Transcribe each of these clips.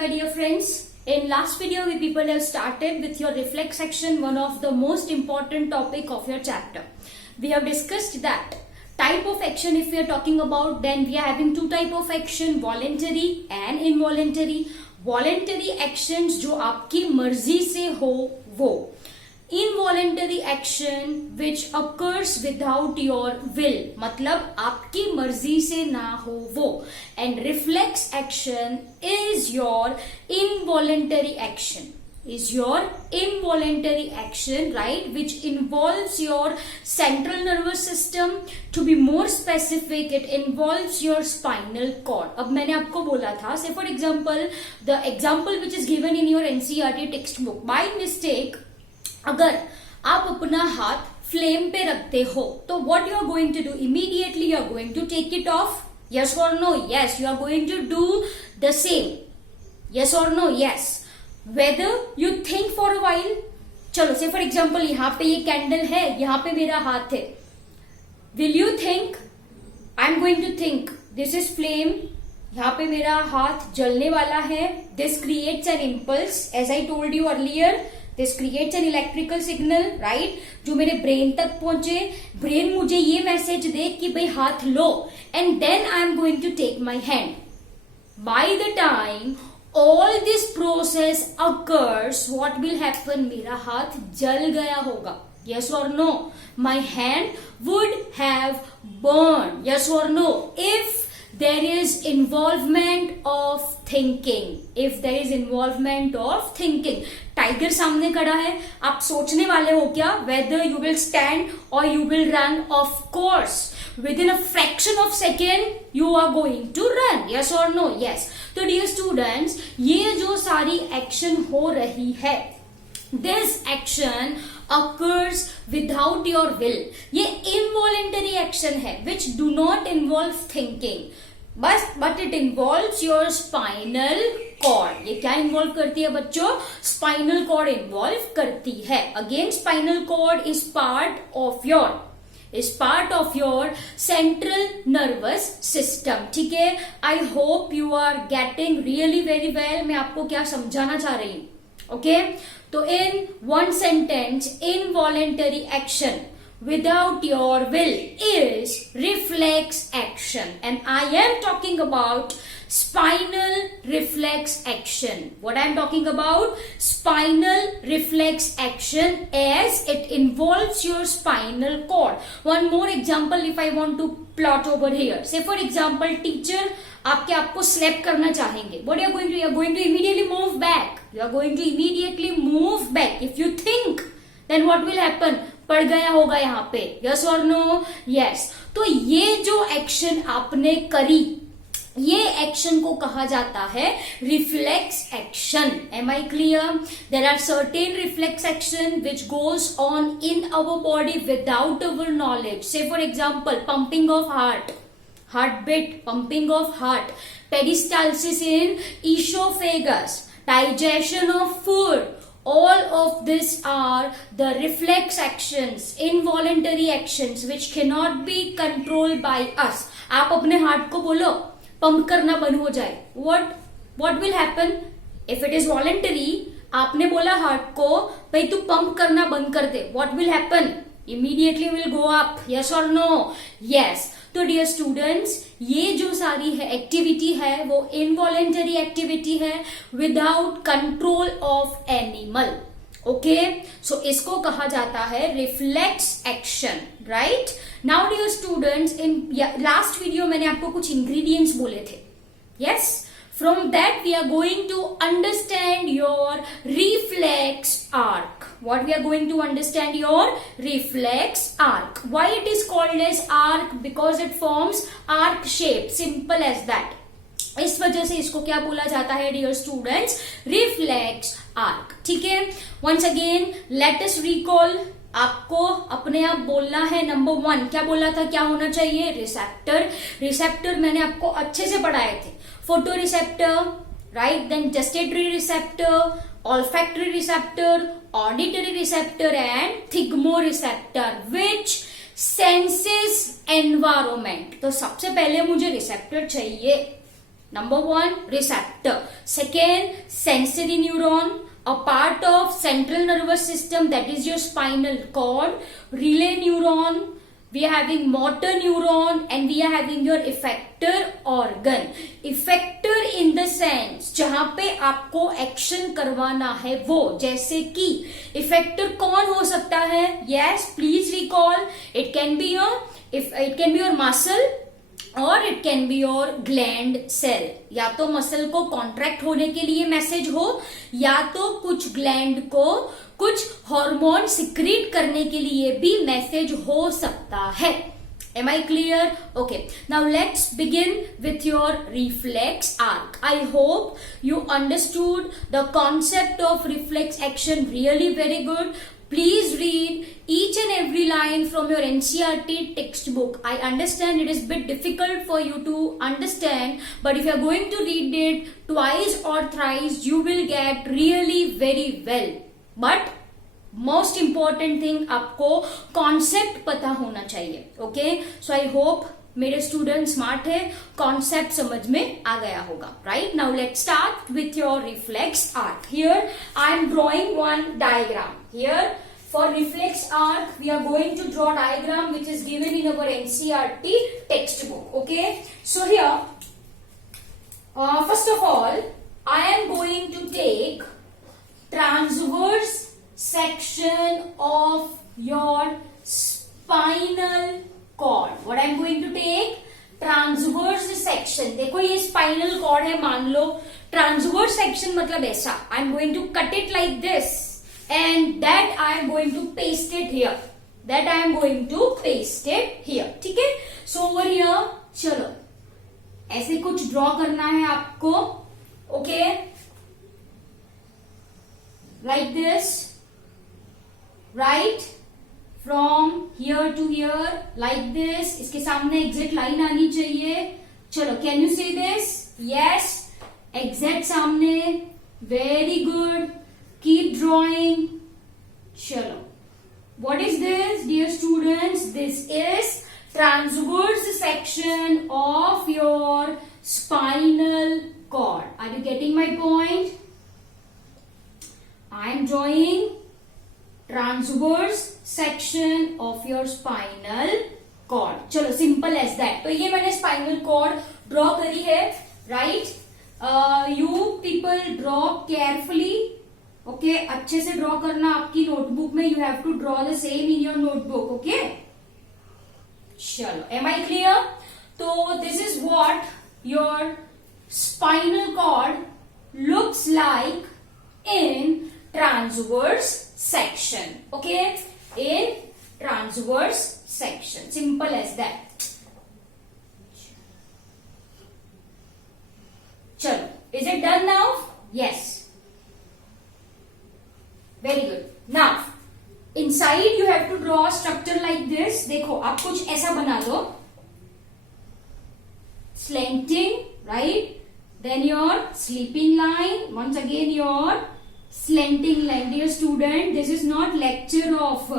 my dear friends. In last video, we people have started with your reflex section, one of the most important topic of your chapter. We have discussed that type of action if we are talking about, then we are having two type of action, voluntary and involuntary. Voluntary actions जो आपकी मर्जी से हो वो. Involuntary action which occurs without your will, मतलब आपकी मर्जी से ना हो वो. And reflex action is your involuntary action, right, which involves your central nervous system. To be more specific, it involves your spinal cord. अब मैंने आपको बोला था, say for example, the example which is given in your NCERT textbook, by mistake अगर आप अपना हाथ flame पे रखते हो तो what you are going to do? Immediately you are going to take it off. Yes or no? Yes, you are going to do the same. Yes or no? Yes. Whether you think for a while, चलो से for example यहाँ पे ये candle है, यहाँ पे मेरा हाथ है. Will you think, I am going to think this is flame, यहाँ पे मेरा हाथ जलने वाला है. This creates an impulse, as I told you earlier, this creates an electrical signal, right, जो मेरे ब्रेन तक पहुंचे. ब्रेन मुझे ये मैसेज दे कि भाई हाथ लो, and then I am going to take my hand. By the time all this process occurs, what will happen? मेरा हाथ जल गया होगा. Yes or no? My hand would have burned. Yes or no? If there is involvement of thinking, tiger सामने खड़ा है, आप सोचने वाले हो क्या whether you will stand or you will run? Of course, within a fraction of second you are going to run. Yes or no? Yes. तो dear students, ये जो सारी एक्शन हो रही है, this action occurs without your will. ये involuntary action है which do not involve thinking, but it involves your spinal cord. ये क्या इन्वॉल्व करती है बच्चों? स्पाइनल कॉर्ड इन्वॉल्व करती है. Again spinal cord is part of your central nervous system. ठीक है, I hope you are getting really very well. मैं आपको क्या समझाना चाह रही हूँ, ओके? तो in one sentence, involuntary action without your will is reflex action, and I am talking about spinal reflex action. What I am talking about? Spinal reflex action, as it involves your spinal cord. One more example if I want to plot over here. Say for example, teacher आपको slap करना चाहेंगे. What you are going to? You are going to immediately move back. You are going to immediately move back. If you think, then what will happen? पड़ गया होगा यहाँ पे. Yes or no? Yes. तो ये जो एक्शन आपने करी, ये एक्शन को कहा जाता है reflex action. Am I clear? There are certain reflex action which goes on in our body without our knowledge. Say for example, pumping of heart beat, pumping of heart, peristalsis in oesophagus, digestion of food. All of this are the reflex actions, involuntary actions which cannot be controlled by us. आप अपने heart को बोलो pump करना बंद हो जाए, what will happen? If it is voluntary, आपने बोला हार्ट को भाई तू पंप करना बंद कर दे, what will happen? Immediately will go up. Yes or no? Yes. तो डियर स्टूडेंट्स, ये जो सारी है एक्टिविटी है वो इनवॉलेंटरी एक्टिविटी है without control of animal. Okay, so इसको कहा जाता है reflex action, right? Now dear students, in last video मैंने आपको कुछ इंग्रेडिएंट्स बोले थे. Yes, from that we are going to understand your reflex arc. What we are going to understand? Your reflex arc. Why it is called as arc? Because it forms arc shape. Simple as that. इस वजह से इसको क्या बोला जाता है dear students? Reflex arc. ठीक है, once again let us recall. आपको अपने आप बोलना है. नंबर 1 क्या बोला था, क्या होना चाहिए? रिसेप्टर मैंने आपको अच्छे से पढ़ाए थे. Photo receptor, right, then gustatory receptor, olfactory receptor, auditory receptor and thigmoreceptor which senses environment. तो सबसे पहले मुझे रिसेप्टर चाहिए. Number one, receptor. Second, sensory neuron, a part of central nervous system, that is your spinal cord. Relay neuron, we are having motor neuron, and we are having your effector organ. Effector in the sense जहां पे आपको action करवाना है वो, जैसे कि effector कौन हो सकता है? Yes, please recall. It can be your muscle और it can be your gland cell. या तो मसल को कॉन्ट्रैक्ट होने के लिए मैसेज हो, या तो कुछ ग्लैंड को कुछ हार्मोन सिक्रीट करने के लिए भी मैसेज हो सकता है. Am I clear? Okay. Now let's begin with your reflex arc. I hope you understood the concept of reflex action really very good. Please read each and every line from your NCERT textbook. I understand it is a bit difficult for you to understand, but if you are going to read it twice or thrice, you will get really very well. But most important thing, आपको concept पता होना चाहिए. Okay? So I hope मेरे student smart है, concept समझ में आ गया होगा. Right, now let's start with your reflex arc. Here I am drawing one diagram. Here for reflex arc we are going to draw diagram which is given in our NCERT text book. Okay, so here first of all I am going to take transverse section of your spinal cord. What I am going to take? Transverse section. देखो ये spinal cord है, मान लो. Transverse section मतलब ऐसा. I am going to cut it like this, and that I am going to paste it here. That I am going to paste it here. ठीक है? So over here, चलो ऐसे कुछ draw करना है आपको. Okay? Like this. Right from here to here like this. इसके सामने एग्जैक्ट लाइन आनी चाहिए. चलो, can you see this? Yes, exact सामने. Very good, keep drawing. चलो, what is this dear students? This is transverse section of your spinal cord. Are you getting my point? I am drawing transverse section of your spinal cord. चलो, simple as that. तो ये मैंने spinal cord draw करी है. Right, you people draw carefully. Okay, अच्छे से draw करना. आपकी नोटबुक में you have to draw the same in your notebook. Okay, चलो, एम आई क्लियर? तो this is what your spinal cord looks like in transverse section. Okay, in transverse section. Simple as that. Chalo, is it done now? Yes. Very good. Now inside you have to draw a structure like this. देखो, आप कुछ ऐसा बना दो. Slanting, right? Then your sleeping line. Once again your slanting line. Dear student, this is not lecture of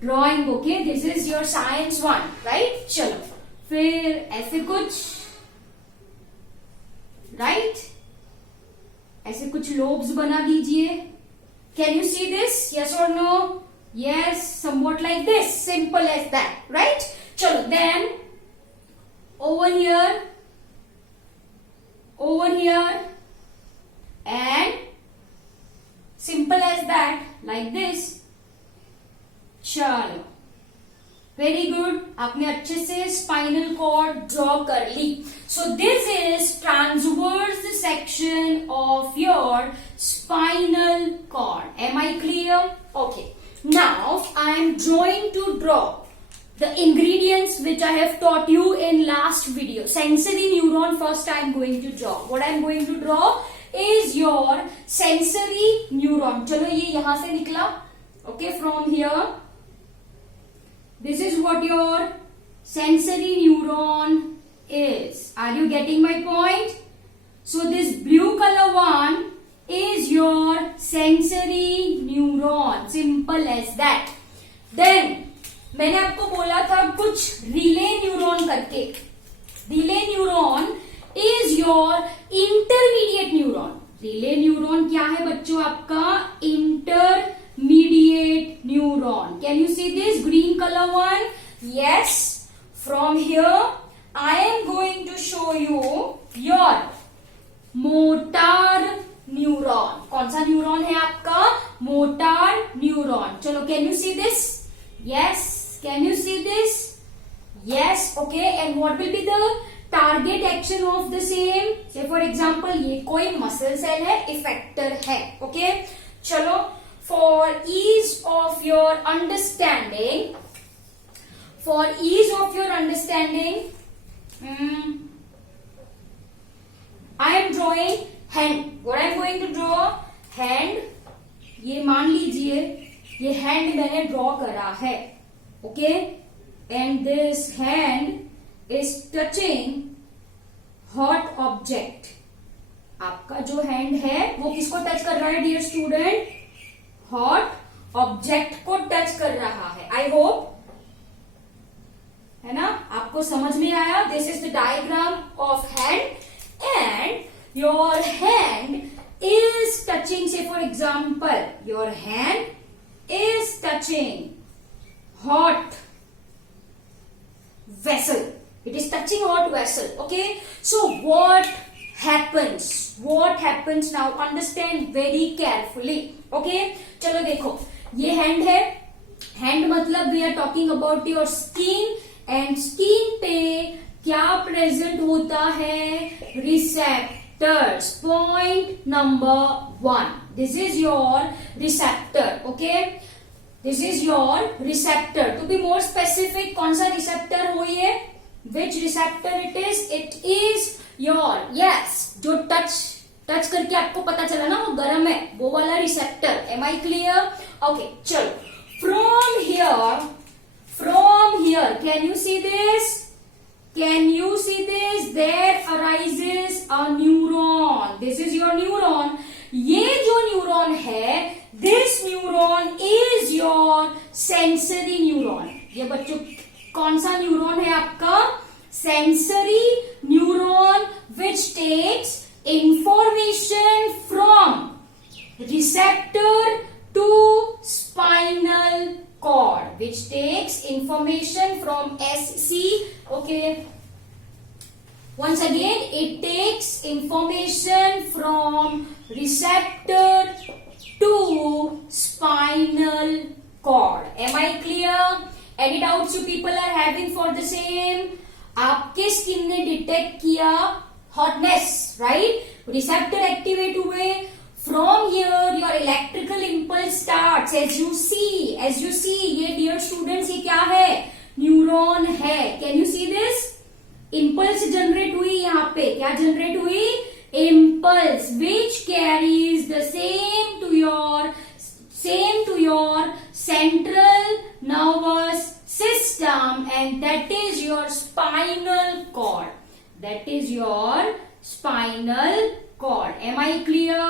drawing. Okay, this is your science one. Right? चलो, फिर ऐसे कुछ, right? ऐसे कुछ lobes बना दीजिए. Can you see this? Yes or no? Yes, somewhat like this. Simple as that. Right? चलो, then over here, and simple as that, like this. चलो, वेरी गुड. आपने अच्छे से स्पाइनल कॉर्ड ड्रॉ कर ली. So this is transverse section of your spinal cord. Am I clear? Okay, now I am going to draw the ingredients which I have taught you in last video. Sensory neuron first I am going to draw. What I am going to draw is your sensory neuron. चलो, ये यहां से निकला. Okay, from here. This is what your sensory neuron is. Are you getting my point? So this blue color one is your sensory neuron. Simple as that. Then मैंने आपको बोला था कुछ रिले न्यूरॉन करके. Relay neuron is your intermediate neuron. Relay neuron क्या है बच्चों आपका? Intermediate neuron. Can you see this green colour one? Yes. From here I am going to show you your motor neuron. कौन सा neuron है आपका? Motor neuron. चलो, can you see this? Yes. Can you see this? Yes. Okay. And what will be the target action of the same? से for example ये कोई muscle cell है, effector है. ओके. चलो, for ease of your understanding, I am drawing hand. What I am going to draw? Hand. ये मान लीजिए ये हैंड मैंने ड्रॉ करा है. Okay. And this hand is touching hot object. आपका जो हैंड है वो किसको टच कर रहा है डियर स्टूडेंट? हॉट ऑब्जेक्ट को टच कर रहा है. आई होप है ना, आपको समझ में आया. This is the diagram of hand and your hand is touching. Say for example your hand is touching hot vessel. It is touching hot vessel. Okay. So what happens now? Understand very carefully. Okay. चलो देखो, ये hand है. Hand मतलब we are talking about your skin. And skin पे क्या present होता है? Receptors. Point number 1. This is your receptor. Okay. This is your receptor. To be more specific, कौन सा रिसेप्टर हो ये? Which receptor it is? It is your, yes, जो touch करके आपको पता चला ना वो गर्म है, वो वाला receptor. Am I clear? Okay. चलो, from here, can you see this? There arises a neuron. This is your neuron. ये जो न्यूरॉन है, this neuron is your sensory neuron. ये बच्चों कौन सा न्यूरॉन है आपका? Sensory neuron, which takes information from receptor to spinal cord, which takes information from SC. Okay. Once again, it takes information from receptor to spinal cord. Am I clear? Any doubts you people are having for the same? आपके skin ने detect किया hotness, right? Receptor activate हुए. From here your electrical impulse starts. As you see, ये dear students ये क्या है? Neuron है. Can you see this? Impulse generate हुई. यहाँ पे क्या जनरेट हुई? Impulse, which carries the same to your central nervous system, and that is your spinal cord. Am I clear?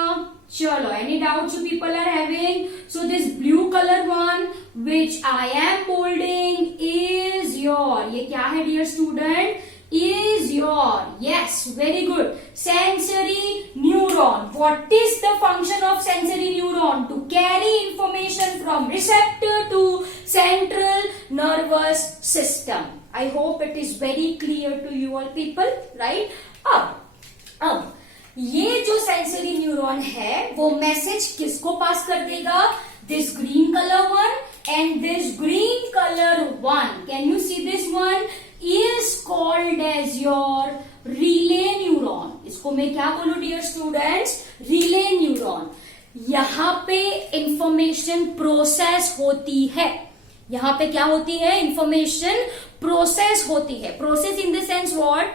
Chalo, any doubts you people are having? So this blue color one which I am holding is your, ये क्या है dear student? Is your, yes, very good, sensory neuron. What is the function of sensory neuron? To carry information from receptor to central nervous system. I hope it is very clear to you all people, right? अब ये जो sensory neuron है वो message किसको pass कर देगा? This green colour one and this green colour one. Can you see this one? Is called as your relay neuron. इसको मैं क्या बोलूं डियर स्टूडेंट्स? Relay neuron. यहाँ पे इंफॉर्मेशन प्रोसेस होती है. यहाँ पे क्या होती है? इंफॉर्मेशन प्रोसेस होती है. Process in the sense what?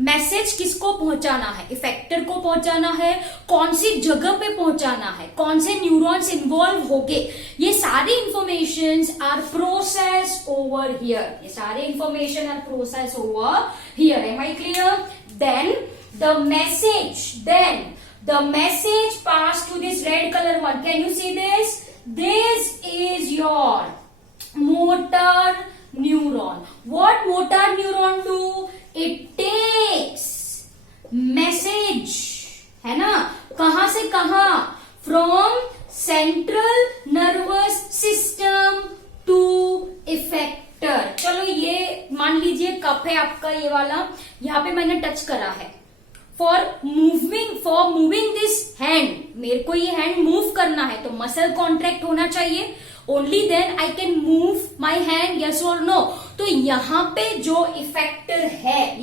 Message किसको पहुंचाना है? इफेक्टर को पहुंचाना है. कौन सी जगह पे पहुंचाना है? कौन से न्यूरॉन्स इन्वॉल्व होंगे? ये सारी informations are process over here. ये सारे information are process over here. Am I clear? Then the message pass to this red colour one. Can you see this? This is your motor neuron. What motor neuron do? It takes message, है ना, कहां से कहां, from central nervous system to effector. चलो ये मान लीजिए cup है आपका ये वाला, यहाँ पे मैंने टच करा है। फॉर मूविंग दिस हैंड, मेरे को ये हैंड मूव करना है तो मसल कॉन्ट्रैक्ट होना चाहिए, only then I can move my hand, yes और नो। तो यहाँ पे जो इफेक्टर है,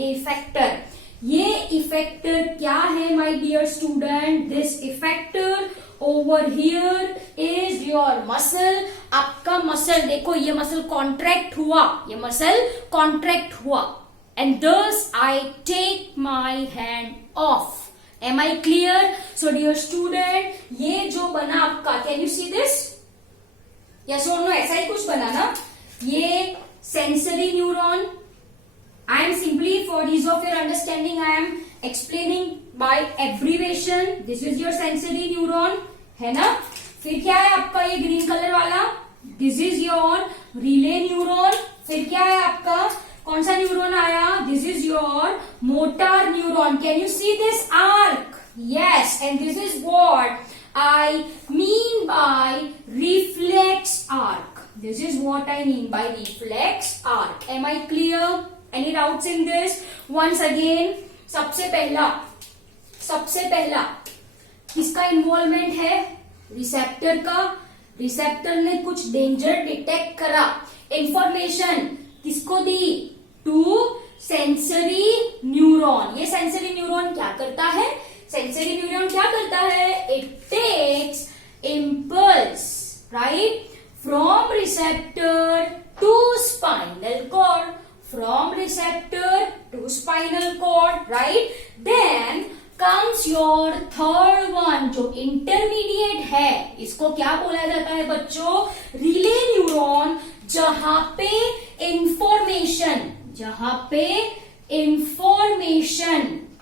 ये इफेक्टर क्या है my dear student? This effector over here is your muscle. आपका मसल देखो, ये मसल कॉन्ट्रैक्ट हुआ, and thus I take my hand off. Am I clear? So dear student, ये जो बना आपका, can you see this? Yes or no? ऐसा ही कुछ बना ना, ये sensory neuron. I am simply, for ease of your understanding, I am explaining by abbreviation. This is your sensory neuron, है ना? फिर क्या है आपका ये ग्रीन कलर वाला? This is your relay neuron. फिर क्या है आपका, कौन सा न्यूरॉन आया? This is your motor neuron. Can you see this arc? Yes, and this is what I mean by reflex arc. This is what I mean by reflex arc. Am I clear? Any doubts in this? Once again, सबसे पहला किसका involvement है? Receptor का। Receptor ने कुछ danger detect करा, information किसको दी? To sensory neuron. ये सेंसरी न्यूरॉन क्या करता है? It takes impulse, right, from receptor to spinal cord, right. Then comes your third one, जो इंटरमीडिएट है, इसको क्या बोला जाता है बच्चों? रिले न्यूरॉन, जहां पे इंफॉर्मेशन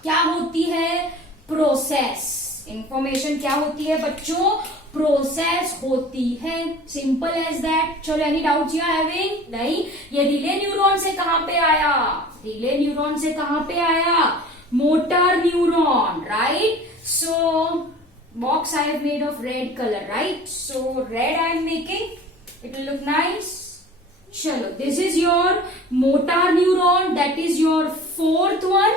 क्या होती है? प्रोसेस। इंफॉर्मेशन क्या होती है बच्चों? प्रोसेस होती है, सिंपल एज दैट। चलो, एनी डाउट यू हैविंग? नहीं। ये रिले न्यूरॉन से कहां पे आया? Motor neuron, right. So box I have made of red color, right? So red I am making, it will look nice. Chalo, this is your motor neuron, that is your fourth one,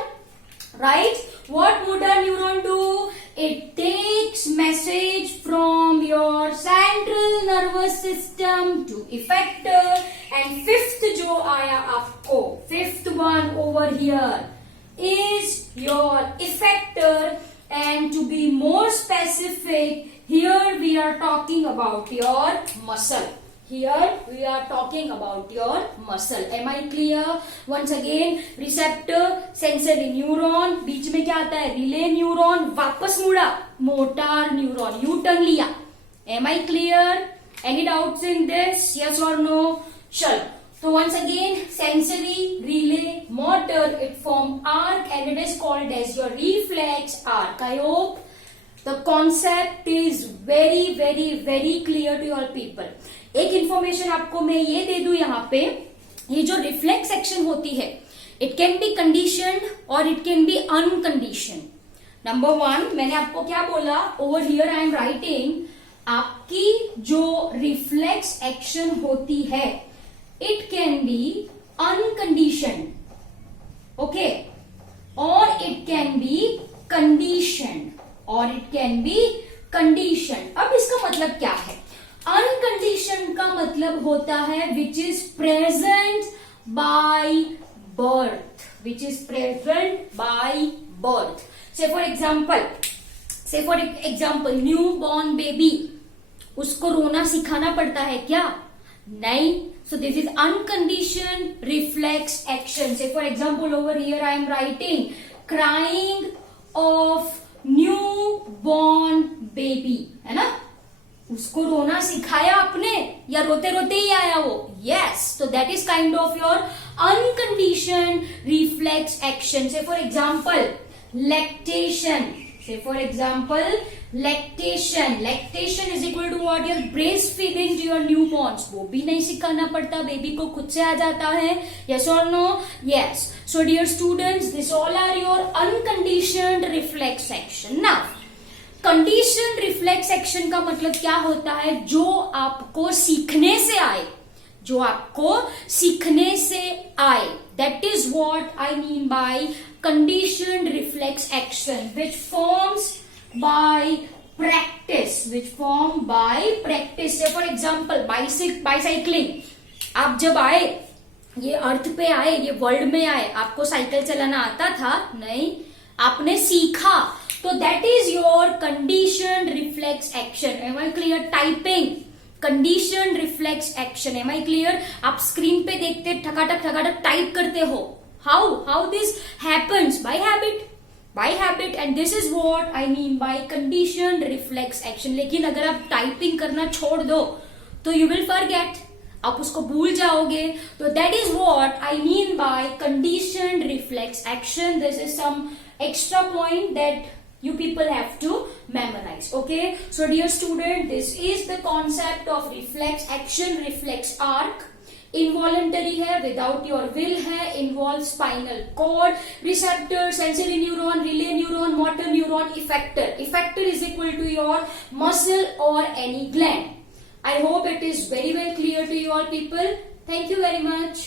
right? What motor neuron do? It takes message from your central nervous system to effector. And fifth जो आया आपको, fifth one over here is your effector. And to be more specific, here we are talking about your muscle. Am I clear? Once again, receptor, sensory neuron, बीच में क्या आता है? relay neuron, वापस मुड़ा motor neuron, U-turn लिया। Am I clear? Any doubts in this? Yes or no? चलो, so once again, sensory, relay, motor, it form arc and it is called as your reflex arc. I hope the concept is very very very clear to your people. एक information आपको मैं ये दे दूं यहाँ पे, ये जो रिफ्लेक्स एक्शन होती है, इट कैन बी कंडीशनड और it can B unconditioned. Number one, मैंने आपको क्या बोला? Over here I am writing, आपकी जो रिफ्लेक्स एक्शन होती है, it can be unconditioned, okay, or it can be conditioned, अब इसका मतलब क्या है? unconditioned का मतलब होता है which is present by birth. say for example new born baby, उसको रोना सिखाना पड़ता है क्या? नहीं। So this is unconditioned reflex action. Say for example over here I am writing crying of newborn baby, है ना? उसको रोना सिखाया आपने या रोते रोते ही आया वो? Yes. So that is kind of your unconditioned reflex action. Say for example lactation. Say for example, lactation. Lactation is equal to what? Your breastfeeding to your newborns. वो भी नहीं सिखाना पड़ता, बेबी को खुद से आ जाता है. Yes or no? Yes. So dear students, this all are your unconditioned reflex action. Now, conditioned reflex action का मतलब क्या होता है? जो आपको सीखने से आए, जो आपको सीखने से आए. That is what I mean by conditioned reflex action, which forms by practice. Which form by practice. Say for example, bicycling. आप जब आए, ये अर्थ पे आए, ये वर्ल्ड में आए, आपको साइकिल चलाना आता था? नहीं, आपने सीखा. तो that is your conditioned reflex action. Am I clear? Typing. Condition reflex action. Am I clear? आप स्क्रीन पे देखते ठकाटक टाइप करते हो. How this happens? By habit. And this is what I mean by condition reflex action. लेकिन अगर आप typing करना छोड़ दो तो यू विल फॉरगेट, आप उसको भूल जाओगे. तो that is what I mean by condition reflex action. This is some extra point that you people have to memorize. Okay, so dear student, this is the concept of reflex action, reflex arc. Involuntary है, without your will है, involves spinal cord, receptor, sensory neuron, relay neuron, motor neuron, effector. Effector is equal to your muscle or any gland. I hope it is very well clear to you all people. Thank you very much.